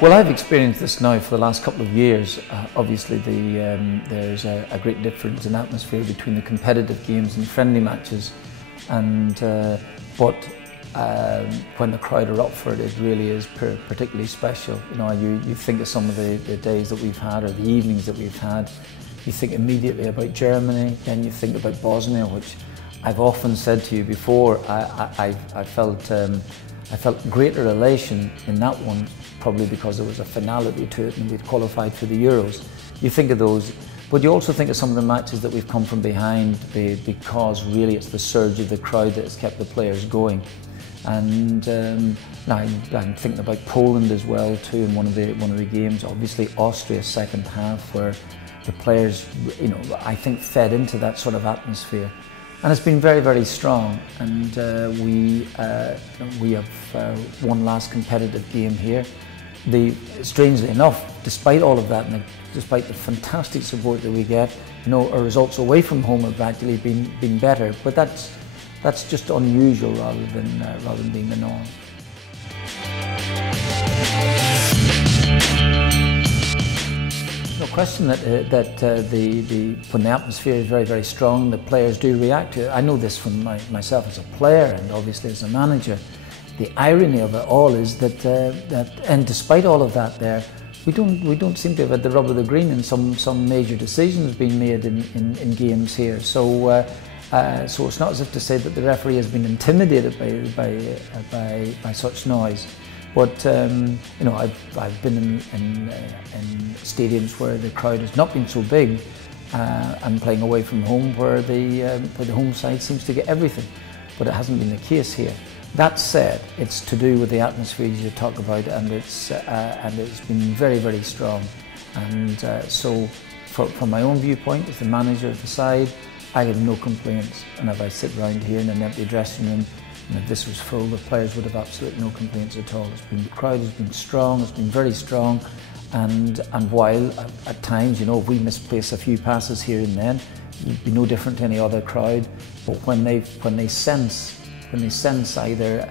Well, I've experienced this now for the last couple of years. Obviously, there's a great difference in atmosphere between the competitive games and friendly matches, and but when the crowd are up for it, it really is particularly special. You know, you think of some of the days that we've had or the evenings that we've had. You think immediately about Germany, then you think about Bosnia, which I've often said to you before. I felt greater elation in that one, probably because there was a finality to it and we'd qualified for the Euros. You think of those, but you also think of some of the matches that we've come from behind because really it's the surge of the crowd that has kept the players going. And now I'm thinking about Poland as well too in one of the games. Obviously Austria's second half, where the players, you know, I think fed into that sort of atmosphere. And it's been very, very strong, and we have one last competitive game here. Strangely enough, despite all of that, and despite the fantastic support that we get, you know, our results away from home have actually been better. But that's just unusual rather than being the norm. No question that when the atmosphere is very, very strong, the players do react to it. I know this from myself as a player and obviously as a manager. The irony of it all is that and despite all of that, we don't seem to have had the rub of the green in some major decisions being made in games here. So it's not as if to say that the referee has been intimidated by such noise. But you know, I've been in stadiums where the crowd has not been so big, and playing away from home where the home side seems to get everything. But it hasn't been the case here. That said, it's to do with the atmospheres you talk about, and it's been very, very strong. And so, from my own viewpoint, as the manager of the side, I have no complaints. And if I sit around here in an empty dressing room, and if this was full, the players would have absolutely no complaints at all. The crowd has been strong, it's been very strong, and while at times, you know, if we misplace a few passes here and then, it'd be no different to any other crowd. But when they sense either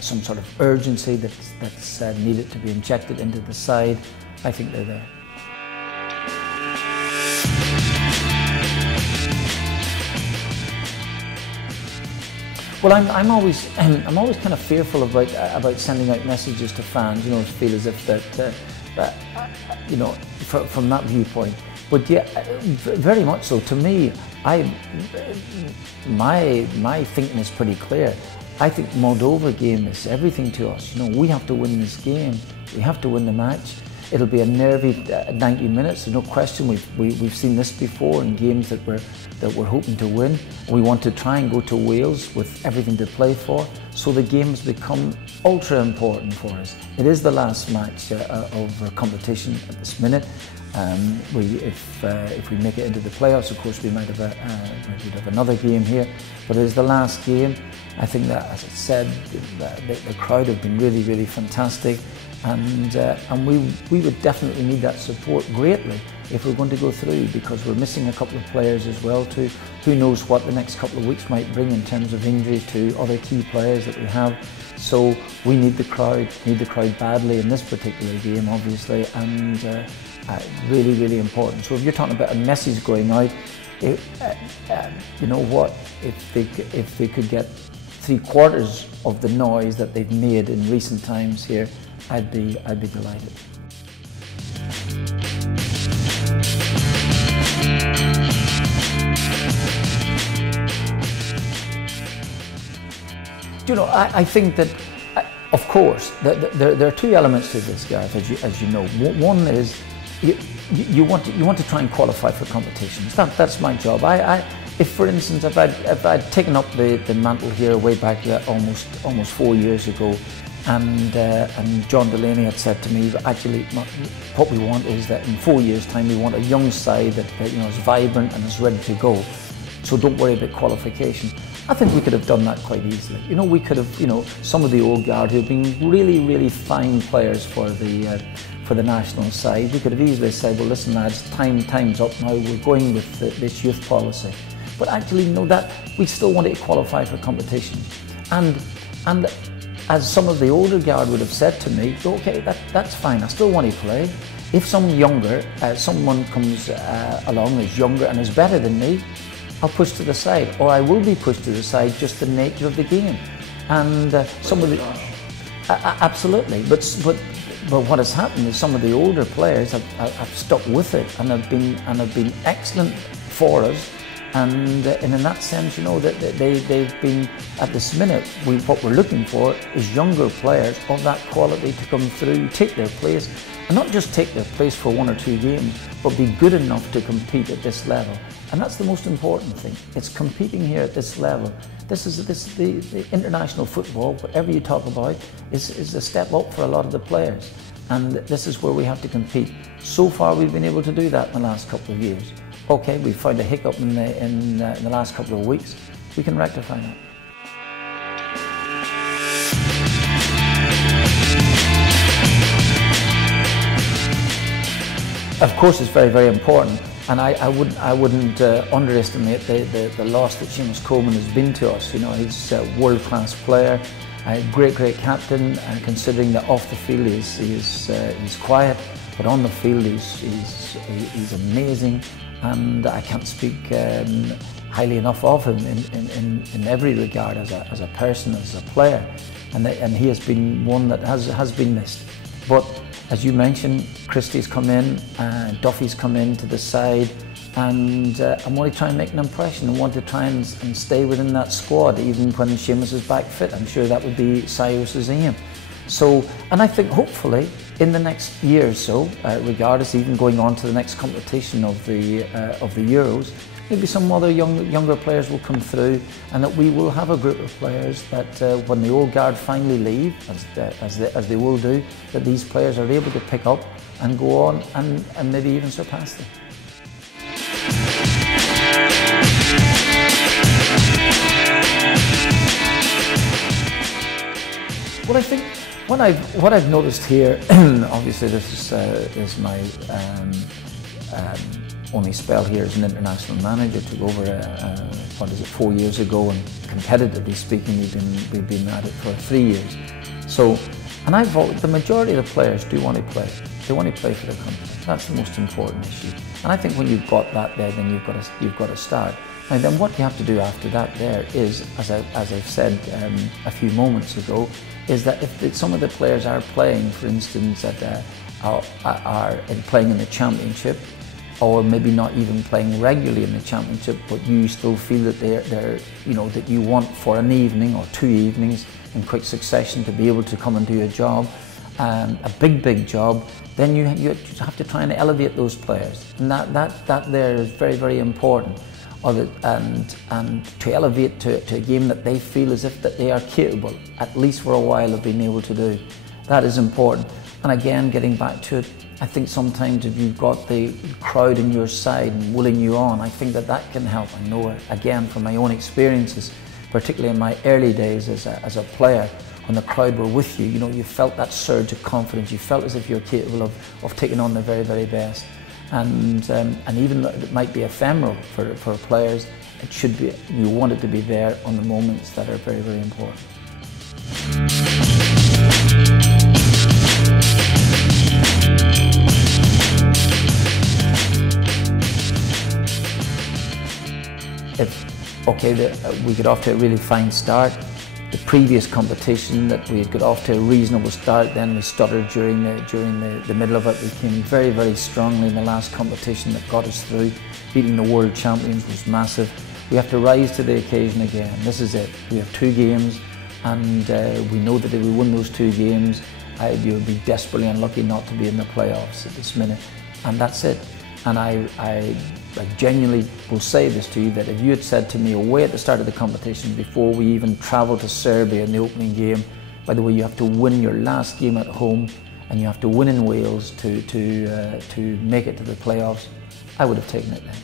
some sort of urgency that's needed to be injected into the side, I think they're there. Well, I'm always kind of fearful about sending out messages to fans. You know, feel as if that you know, from that viewpoint. But yeah, very much so. To me, my thinking is pretty clear. I think the Moldova game is everything to us. You know, we have to win this game. We have to win the match. It'll be a nervy 90 minutes. There's no question. We've seen this before in games that we're hoping to win. We want to try and go to Wales with everything to play for. So the game has become ultra important for us. It is the last match of competition at this minute. If we make it into the playoffs, of course, we might have another game here. But it is the last game. I think that, as I said, the crowd have been really, really fantastic. And we would definitely need that support greatly if we're going to go through, because we're missing a couple of players as well too. Who knows what the next couple of weeks might bring in terms of injuries to other key players that we have. So we need the crowd badly in this particular game, obviously, and really, really important. So if you're talking about a message going out, you know what, if they could get 3/4 of the noise that they've made in recent times here, I'd be delighted. You know, I think that, of course, there are two elements to this, Gareth, as you know. One is you want to try and qualify for competitions. That's my job. If, for instance, if I'd taken up the mantle here way back almost 4 years ago, and John Delaney had said to me, actually, what we want is that in 4 years' time we want a young side that you know, is vibrant and is ready to go. So don't worry about qualification. I think we could have done that quite easily. You know, we could have, you know, some of the old guard who have been really, really fine players for the national side. We could have easily said, well, listen, lads, time's up now. We're going with this youth policy. But actually, you know, that we still wanted to qualify for competition, and as some of the older guard would have said to me, okay, that's fine, I still want to play. If someone younger, someone comes along that's younger and is better than me, I'll push to the side, or I will be pushed to the side, just the nature of the game. And some of the... absolutely, but what has happened is some of the older players have stuck with it and have been excellent for us. And in that sense, you know, that they've been, at this minute, what we're looking for is younger players of that quality to come through, take their place, and not just take their place for 1 or 2 games, but be good enough to compete at this level. And that's the most important thing. It's competing here at this level. The international football, whatever you talk about, is a step up for a lot of the players. And this is where we have to compete. So far, we've been able to do that in the last couple of years. Okay, we found a hiccup in the last couple of weeks. We can rectify that. Of course, it's very, very important, and I wouldn't underestimate the loss that Seamus Coleman has been to us. You know, he's a world-class player, a great captain, and considering that off the field he's quiet, but on the field he's amazing. And I can't speak highly enough of him in every regard as a person, as a player, and he has been one that has been missed. But as you mentioned, Christie's come in, Duffy's come in to the side, and I want to try and make an impression. I want to try and stay within that squad, even when Seamus is back fit. I'm sure that would be Cyrus's aim. So, and I think hopefully in the next year or so, regardless, even going on to the next competition of the Euros, maybe some other younger players will come through, and that we will have a group of players that when the old guard finally leave, as they will do, that these players are able to pick up and go on and maybe even surpass them. Well, I think what I've noticed here, obviously this is my only spell here as an international manager. Took over 4 years ago, and competitively speaking, we've been at it for 3 years. So, and the majority of the players do want to play. They want to play for their country. That's the most important issue. And I think when you've got that there, then you've got to start. And then what you have to do after that there is, as I've said a few moments ago, is that if some of the players are playing, for instance, that are playing in the championship, or maybe not even playing regularly in the championship, but you still feel that they're you know, that you want for an evening or 2 evenings in quick succession to be able to come and do a job, a big job, then you have to try and elevate those players, and that there is very, very important. And to elevate to a game that they feel as if that they are capable, at least for a while, of being able to do. That is important. And again, getting back to it, I think sometimes if you've got the crowd on your side and willing you on, I think that can help. I know, again, from my own experiences, particularly in my early days as a player, when the crowd were with you, you know, you felt that surge of confidence. You felt as if you're capable of taking on the very, very best. And even though it might be ephemeral for players, it should be, you want it to be there on the moments that are very, very important. We got off to a really fine start. The previous competition that we had got off to a reasonable start, then we stuttered during the middle of it. We came very, very strongly in the last competition that got us through. Beating the world champions was massive. We have to rise to the occasion again. This is it. We have 2 games, and we know that if we win those 2 games, you would be desperately unlucky not to be in the playoffs at this minute. And that's it. And I genuinely will say this to you, that if you had said to me away at the start of the competition, before we even travelled to Serbia in the opening game, by the way, you have to win your last game at home and you have to win in Wales to make it to the playoffs, I would have taken it then.